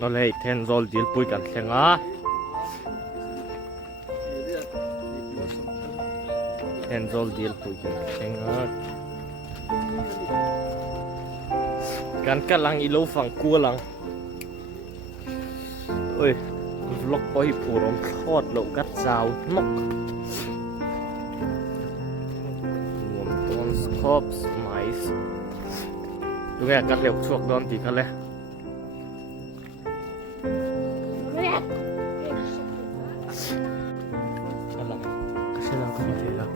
nó lấy Thenzawl Dilpui kan thenga Thenzawl Dilpui kan thenga kan kalang ilo phang cua lang ơi vlog có hi phù rong thọt lẩu cắt rào mốc nguồn tôn scops mais chúng nghe cắt lẩu chuộc đón thì cắt lẽ kasi lang ka matila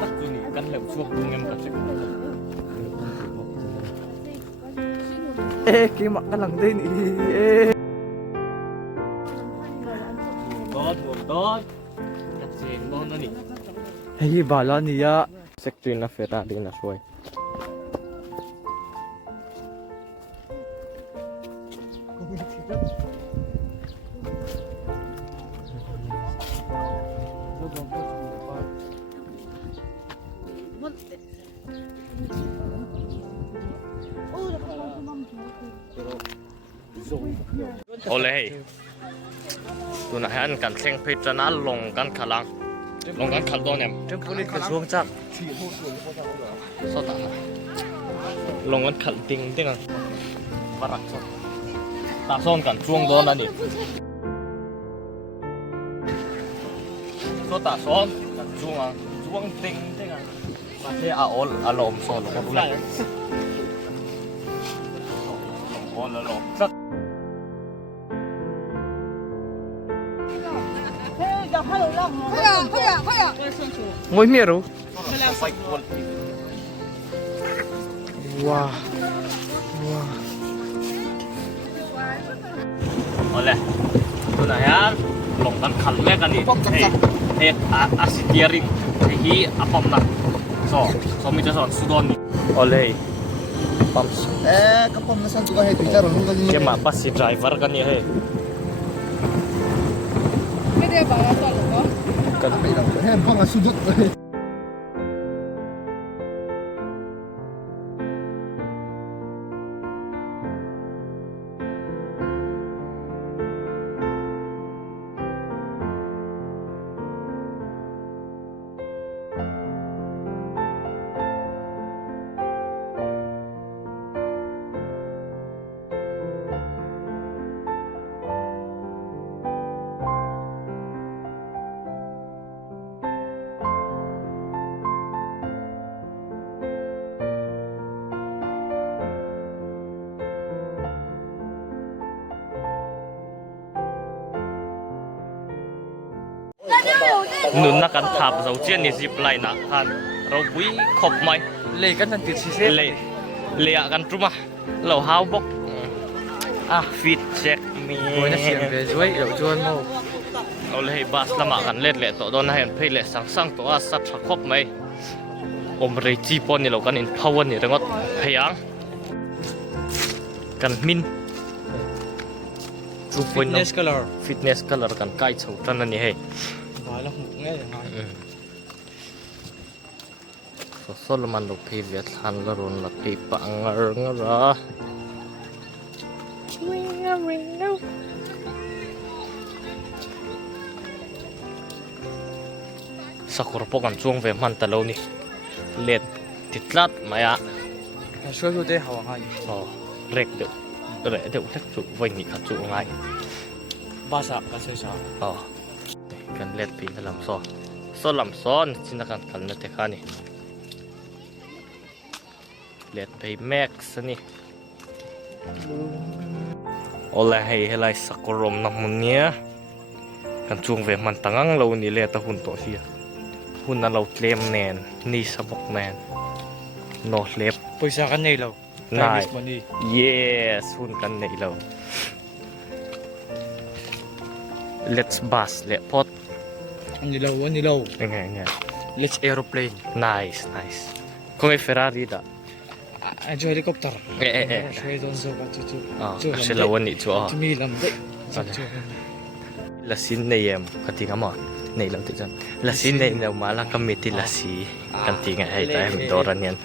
tak juni cắt lẩu chuộc đúng em cắt kimak ka lang din Tot kasi mo na ni Hey, bala niya. sector na Ferrari na suway oleh tu na han kan thleng phei chana long kan khalang long kan khal don em Dilpui ka chuang chak. so ta long kan khal ting ting ang parak so ta son kan chuang don ani so ta son kan chuang ting ting ang sa the a ol alom so lo ko la ol alom sak Ngồi miệng rồi. Wow. Wow. oleh tu na yan long kan khal me kan ni he asitiering hi apam na so mi jason sudon ni oleh pumps Kapam na sa tuwa he Twitter ron ka ni. ke ma pas si driver kan ni he Pwede ba na sa lupa? kan He bang sudot. nun na kan thap zo chen ni zip line na han ro pui khop mai Le kan tan tit si se. le a kan truma lo hau bok fit check mi Ngồi na siam ve zoi lo chuan mo. oleh bas lama kan let le to don hen phei le sang to a sat tha khop mai om rei chi pon ni lo kan in phawan ni rengot pheyang kan min fitness color kan kai chho tan ani he Bala mu nge ha. so solman lo phi vet han la ron la ti pa ngar ngara sakur po kan chuang ve man ta lo ni let titlat maya Sure go de hawa ngai. rek de thak chu vai ni kha chu ngai Ba sa ka se sa. kan let pi lam so lam son sin kan kan na te khani let pay max ani ola hei helai sakorom na munia kan chung ve man tangang lo ni le ta hun to sia hun na lo tlem nen ni sabok nen no lep Paisa kan nei lo. Nai. Time money. yes hun kan nei lo let's bus le pot Ani lo. nge Let's aeroplane. nice kung e Ferrari da Enjoy helicopter. eh Shwe don so ka tu. kasi lawan ni chu Timi lam de. lasin na yem katinga mo nei lam ti jan lasin nei na mala kamiti lasi kantinga hay tayo doran yan